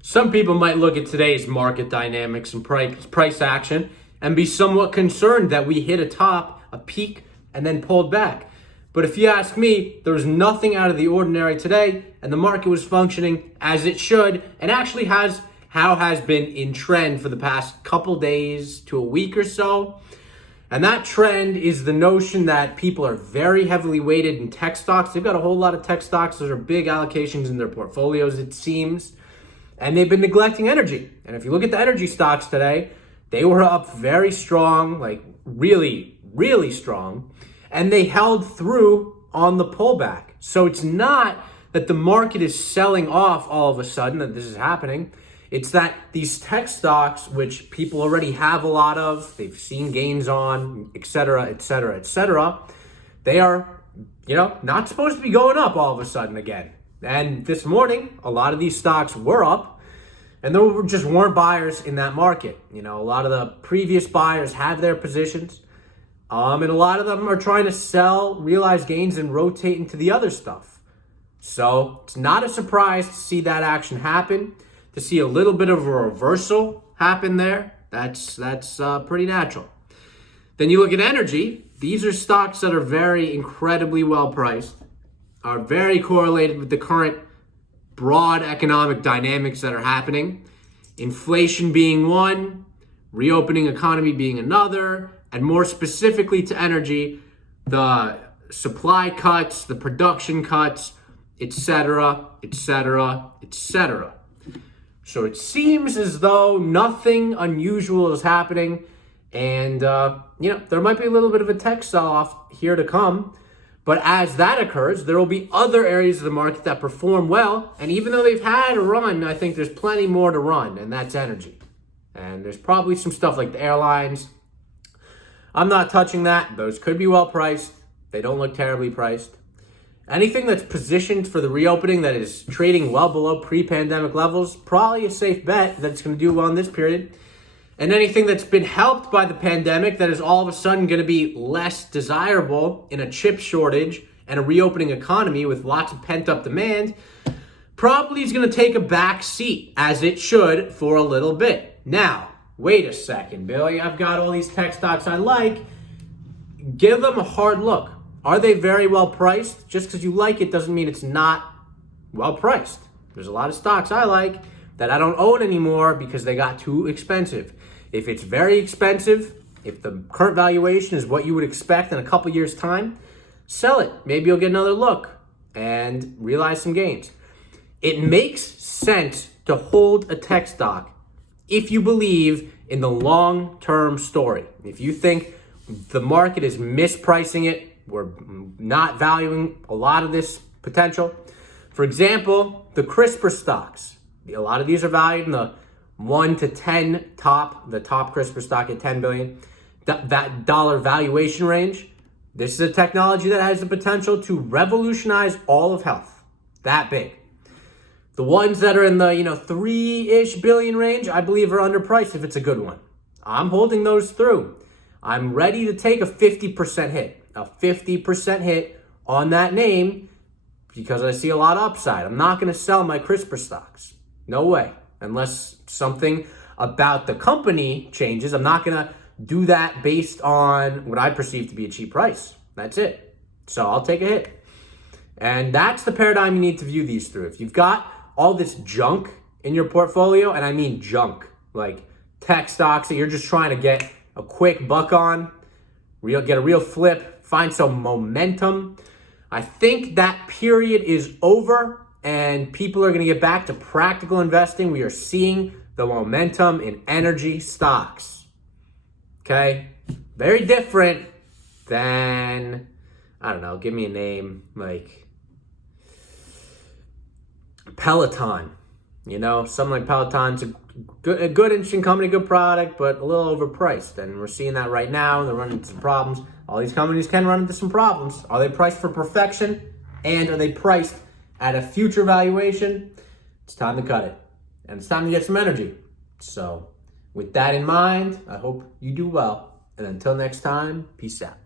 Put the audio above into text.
Some people might look at today's market dynamics and price action and be somewhat concerned that we hit a peak, and then pulled back. But if you ask me, there was nothing out of the ordinary today, and the market was functioning as it should, and actually has been in trend for the past couple days to a week or so. And that trend is the notion that people are very heavily weighted in tech stocks. They've got a whole lot of tech stocks. Those are big allocations in their portfolios, it seems. And they've been neglecting energy. And if you look at the energy stocks today, they were up very strong, like really, really strong. And they held through on the pullback. So it's not that the market is selling off all of a sudden that this is happening. It's that these tech stocks, which people already have a lot of, they've seen gains on, et cetera, et cetera, et cetera, they are, not supposed to be going up all of a sudden again. And this morning, a lot of these stocks were up, and there just weren't buyers in that market. A lot of the previous buyers have their positions, and a lot of them are trying to sell, realize gains, and rotate into the other stuff. So it's not a surprise to see that action happen. To see a little bit of a reversal happen there, that's pretty natural. Then you look at energy. These are stocks that are very incredibly well priced, are very correlated with the current broad economic dynamics that are happening. Inflation being one, reopening economy being another, and more specifically to energy, the supply cuts, the production cuts, etc., etc., etc. So it seems as though nothing unusual is happening, and there might be a little bit of a tech sell-off here to come. But as that occurs, there will be other areas of the market that perform well. And even though they've had a run, I think there's plenty more to run, and that's energy. And there's probably some stuff like the airlines. I'm not touching that. Those could be well priced. They don't look terribly priced. Anything that's positioned for the reopening that is trading well below pre-pandemic levels, probably a safe bet that it's going to do well in this period. And anything that's been helped by the pandemic that is all of a sudden going to be less desirable in a chip shortage and a reopening economy with lots of pent-up demand, probably is going to take a back seat, as it should, for a little bit. Now, wait a second, Billy. I've got all these tech stocks I like. Give them a hard look. Are they very well priced? Just because you like it doesn't mean it's not well priced. There's a lot of stocks I like that I don't own anymore because they got too expensive. If it's very expensive, if the current valuation is what you would expect in a couple years' time, sell it. Maybe you'll get another look and realize some gains. It makes sense to hold a tech stock if you believe in the long-term story. If you think the market is mispricing it, we're not valuing a lot of this potential. For example, the CRISPR stocks. A lot of these are valued in the 1 to 10 top, the top CRISPR stock at $10 billion, that dollar valuation range. This is a technology that has the potential to revolutionize all of health. That big. The ones that are in the 3-ish billion range, I believe are underpriced if it's a good one. I'm holding those through. I'm ready to take a 50% hit. A 50% hit on that name because I see a lot of upside. I'm not going to sell my CRISPR stocks. No way. Unless something about the company changes, I'm not going to do that based on what I perceive to be a cheap price. That's it. So I'll take a hit. And that's the paradigm you need to view these through. If you've got all this junk in your portfolio, and I mean junk, like tech stocks that you're just trying to get a quick buck on, get a real flip, find some momentum, I think that period is over and people are going to get back to practical investing. We are seeing the momentum in energy stocks. Okay? Very different than, I don't know, give me a name, like Peloton. Something like Peloton's a good, interesting company, good product, but a little overpriced. And we're seeing that right now. They're running into some problems. All these companies can run into some problems. Are they priced for perfection? And are they priced at a future valuation? It's time to cut it. And it's time to get some energy. So with that in mind, I hope you do well. And until next time, peace out.